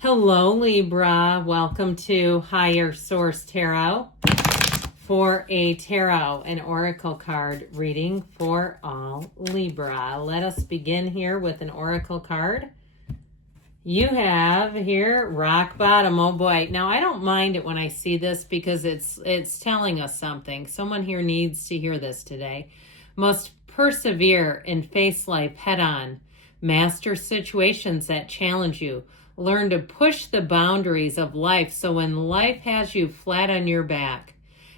Hello, Libra. Welcome to Higher Source Tarot for a tarot and oracle card reading for all Libra. Let us begin here with an oracle card. You have here rock bottom. Oh boy. Now I don't mind it when I see this because it's telling us something. Someone here needs to hear this today. Must persevere and face life head on. Master situations that challenge you. Learn to push the boundaries of life so when life has you flat on your back.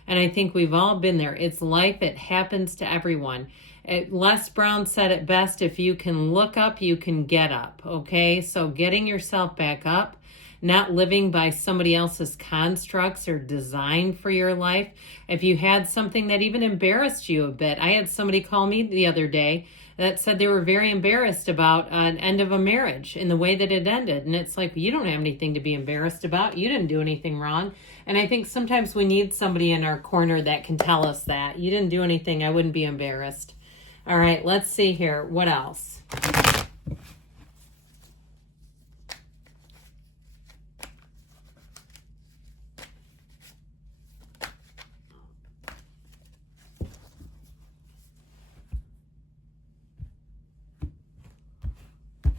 And I think we've all been there. It's life. It happens to everyone. Les Brown said it best, if you can look up, you can get up. Okay, so getting yourself back up, not living by somebody else's constructs or design for your life. If you had something that even embarrassed you a bit. I had somebody call me the other day that said they were very embarrassed about an end of a marriage in the way that it ended. And it's like, you don't have anything to be embarrassed about. You didn't do anything wrong. And I think sometimes we need somebody in our corner that can tell us that. You didn't do anything. I wouldn't be embarrassed. All right, let's see here. What else?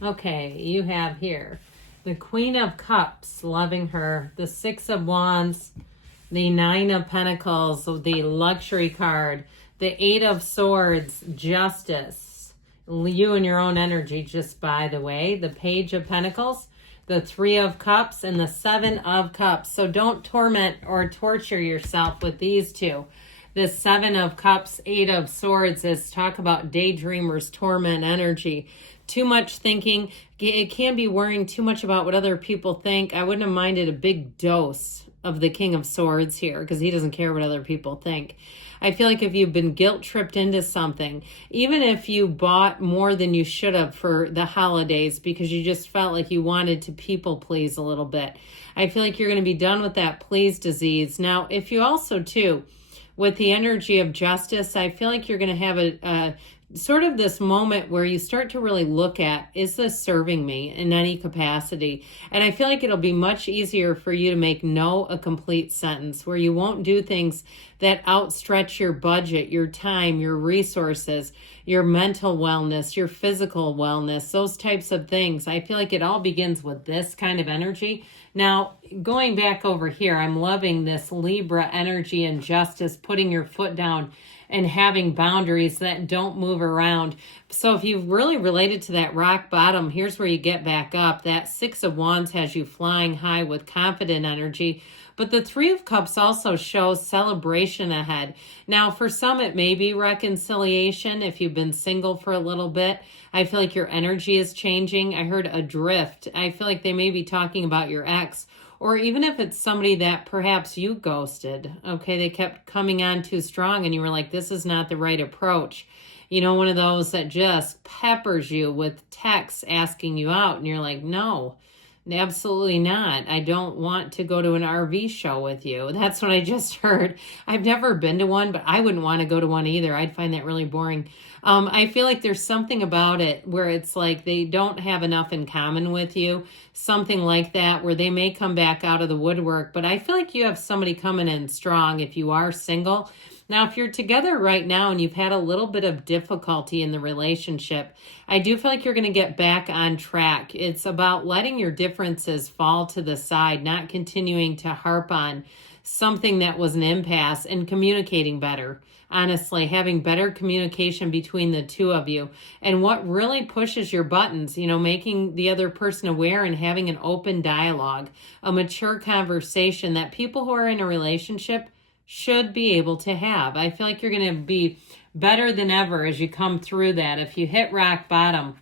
Okay, you have here the Queen of Cups, loving her, the Six of Wands, the Nine of Pentacles, the Luxury card, the Eight of Swords, Justice, you and your own energy, just by the way, the Page of Pentacles, the Three of Cups, and the Seven of Cups. So don't torment or torture yourself with these two. The Seven of Cups, Eight of Swords is talk about daydreamers, torment energy. Too much thinking. It can be worrying too much about what other people think. I wouldn't have minded a big dose of the King of Swords here because he doesn't care what other people think. I feel like if you've been guilt tripped into something, even if you bought more than you should have for the holidays because you just felt like you wanted to people please a little bit, I feel like you're going to be done with that please disease. Now, if you also too, with the energy of justice, I feel like you're going to have a sort of this moment where you start to really look at, is this serving me in any capacity? And I feel like it'll be much easier for you to make no a complete sentence, where you won't do things that outstretch your budget, your time, your resources, your mental wellness, your physical wellness, those types of things. I feel like it all begins with this kind of energy. Now, going back over here, I'm loving this Libra energy and justice, putting your foot down and having boundaries that don't move around. So if you've really related to that rock bottom, here's where you get back up. That Six of Wands has you flying high with confident energy. But the Three of Cups also shows celebration ahead. Now, for some, it may be reconciliation. If you've been single for a little bit, I feel like your energy is changing. I heard adrift. I feel like they may be talking about your ex. Or even if it's somebody that perhaps you ghosted, okay, they kept coming on too strong and you were like, this is not the right approach. You know, one of those that just peppers you with texts asking you out and you're like, no, absolutely not. I don't want to go to an RV show with you. That's what I just heard. I've never been to one, but I wouldn't want to go to one either. I'd find that really boring. I feel like there's something about it where it's like they don't have enough in common with you, something like that, where they may come back out of the woodwork. But I feel like you have somebody coming in strong if you are single. Now, if you're together right now and you've had a little bit of difficulty in the relationship, I do feel like you're going to get back on track. It's about letting your differences fall to the side, not continuing to harp on something that was an impasse, and communicating better. Honestly, having better communication between the two of you. And what really pushes your buttons, you know, making the other person aware and having an open dialogue, a mature conversation that people who are in a relationship should be able to have. I feel like you're going to be better than ever as you come through that if you hit rock bottom.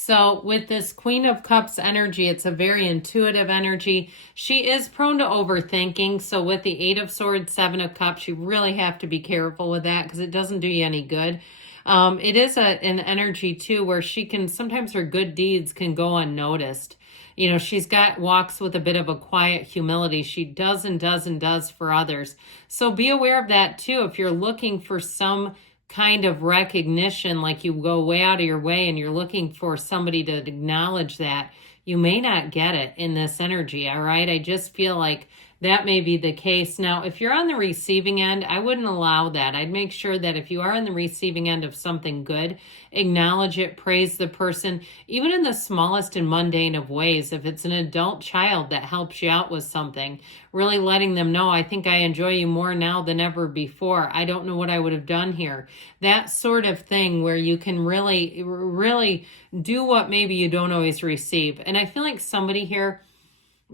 So with this Queen of Cups energy, it's a very intuitive energy. She is prone to overthinking. So with the Eight of Swords, Seven of Cups, you really have to be careful with that because it doesn't do you any good. It is an energy too where she can, sometimes her good deeds can go unnoticed. You know, she's walks with a bit of a quiet humility. She does and does and does for others. So be aware of that too. If you're looking for some kind of recognition, like you go way out of your way and you're looking for somebody to acknowledge that, you may not get it in this energy, all right? I just feel like that may be the case. Now, if you're on the receiving end, I wouldn't allow that. I'd make sure that if you are on the receiving end of something good, acknowledge it, praise the person, even in the smallest and mundane of ways. If it's an adult child that helps you out with something, really letting them know, I think I enjoy you more now than ever before. I don't know what I would have done here. That sort of thing where you can really, really do what maybe you don't always receive. And I feel like somebody here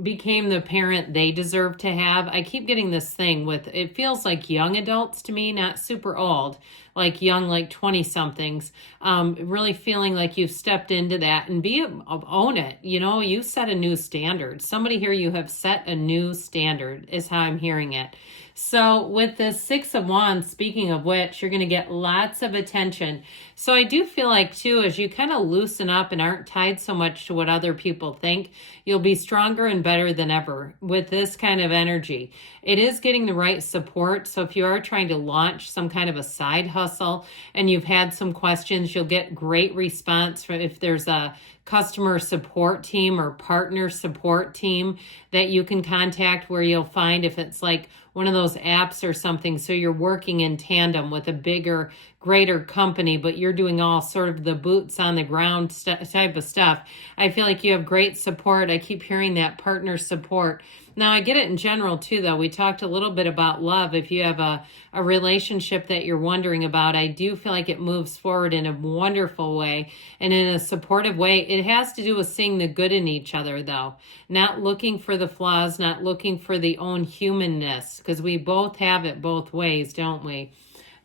became the parent they deserve to have. I keep getting this thing with, it feels like young adults to me, not super old, like young, like 20 somethings, really feeling like you've stepped into that and own it. You know, you set a new standard. Somebody here, you have set a new standard is how I'm hearing it. So with the Six of Wands, speaking of which, you're going to get lots of attention. So I do feel like too, as you kind of loosen up and aren't tied so much to what other people think, you'll be stronger and better than ever with this kind of energy. It is getting the right support. So if you are trying to launch some kind of a side hustle and you've had some questions, you'll get great response from if there's a customer support team or partner support team that you can contact, where you'll find if it's like one of those apps or something, so you're working in tandem with a bigger, greater company, but you're doing all sort of the boots on the ground type of stuff. I feel like you have great support. I keep hearing that partner support. Now, I get it in general too, though. We talked a little bit about love. If you have a relationship that you're wondering about, I do feel like it moves forward in a wonderful way and in a supportive way. It has to do with seeing the good in each other, though. Not looking for the flaws, not looking for the own humanness, because we both have it both ways, don't we?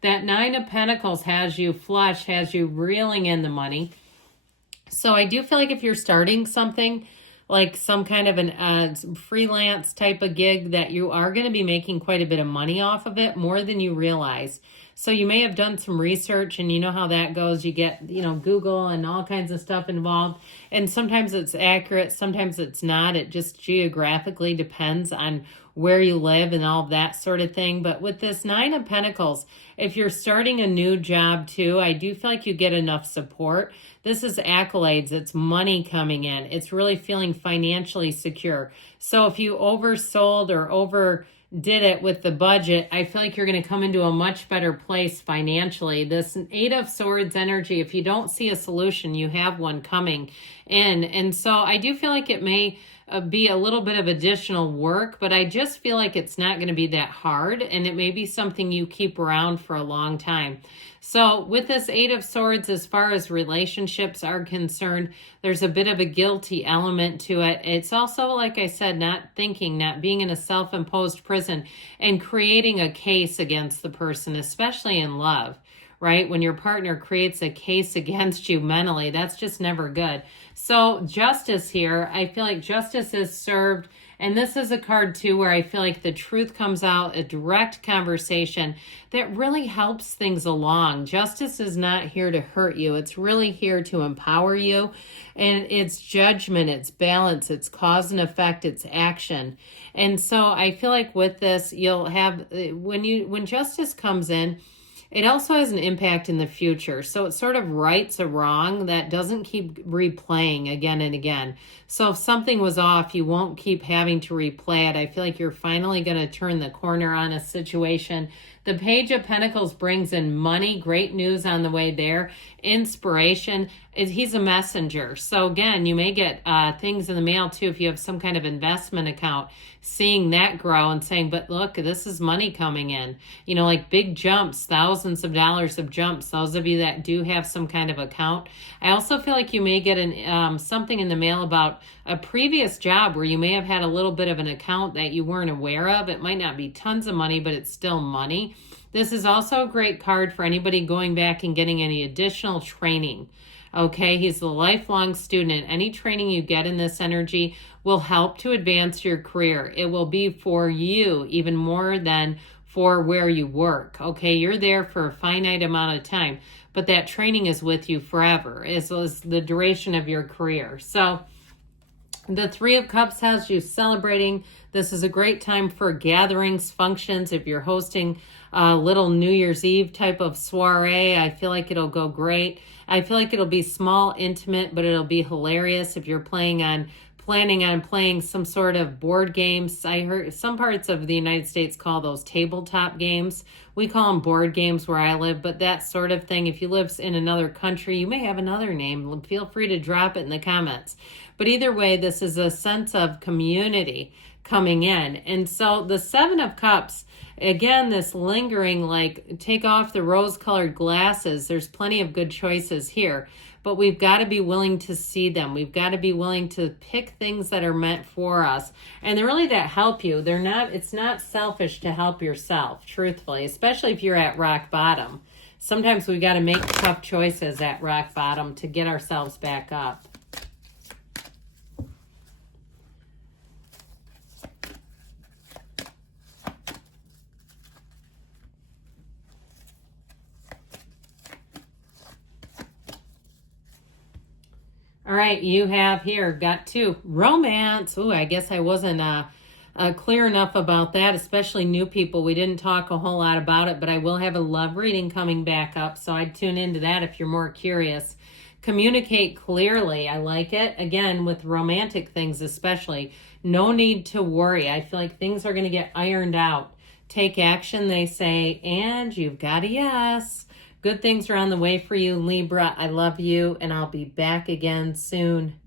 That Nine of Pentacles has you flush, has you reeling in the money. So I do feel like if you're starting something, like some kind of an freelance type of gig, that you are going to be making quite a bit of money off of it, more than you realize. So you may have done some research, and you know how that goes. You get, Google and all kinds of stuff involved. And sometimes it's accurate, sometimes it's not. It just geographically depends on where you live and all that sort of thing. But with this Nine of Pentacles, if you're starting a new job too, I do feel like you get enough support. This is accolades. It's money coming in. It's really feeling financially secure. So if you oversold or overdid it with the budget, I feel like you're going to come into a much better place financially. This Eight of Swords energy, if you don't see a solution, you have one coming in. And so I do feel like it may be a little bit of additional work, but I just feel like it's not going to be that hard, and it may be something you keep around for a long time. So with this Eight of Swords, as far as relationships are concerned, there's a bit of a guilty element to it. It's also, like I said, not being in a self-imposed prison and creating a case against the person, especially in love, right? When your partner creates a case against you mentally, that's just never good. So justice here, I feel like justice is served. And this is a card too where I feel like the truth comes out, a direct conversation that really helps things along. Justice is not here to hurt you. It's really here to empower you. And it's judgment, it's balance, it's cause and effect, it's action. And so I feel like with this, you'll have, when justice comes in, it also has an impact in the future. So it sort of rights a wrong that doesn't keep replaying again and again. So if something was off, you won't keep having to replay it. I feel like you're finally going to turn the corner on a situation. The Page of Pentacles brings in money, great news on the way there, inspiration. He's a messenger. So again, you may get things in the mail too if you have some kind of investment account, seeing that grow and saying, but look, this is money coming in. Like big jumps, thousands of dollars of jumps, those of you that do have some kind of account. I also feel like you may get something in the mail about a previous job where you may have had a little bit of an account that you weren't aware of. It might not be tons of money, but it's still money. This is also a great card for anybody going back and getting any additional training. Okay, he's a lifelong student. Any training you get in this energy will help to advance your career. It will be for you even more than for where you work. Okay, you're there for a finite amount of time, but that training is with you forever, as well as the duration of your career. So The Three of Cups has you celebrating. This is a great time for gatherings, functions. If you're hosting a little New Year's Eve type of soiree, I feel like it'll go great. I feel like it'll be small, intimate, but it'll be hilarious if you're planning on playing some sort of board games. I heard some parts of the United States call those tabletop games. We call them board games where I live, but that sort of thing. If you live in another country, you may have another name. Feel free to drop it in the comments. But either way, this is a sense of community coming in. And so the Seven of Cups, again, this lingering, like, take off the rose-colored glasses. There's plenty of good choices here. But we've got to be willing to see them. We've got to be willing to pick things that are meant for us. And they're really that help you. It's not selfish to help yourself, truthfully, especially if you're at rock bottom. Sometimes we got to make tough choices at rock bottom to get ourselves back up. All right, you have here, got two. Romance. Ooh, I guess I wasn't clear enough about that, especially new people. We didn't talk a whole lot about it, but I will have a love reading coming back up, so I'd tune into that if you're more curious. Communicate clearly. I like it. Again, with romantic things especially. No need to worry. I feel like things are going to get ironed out. Take action, they say, and you've got a yes. Good things are on the way for you, Libra. I love you, and I'll be back again soon.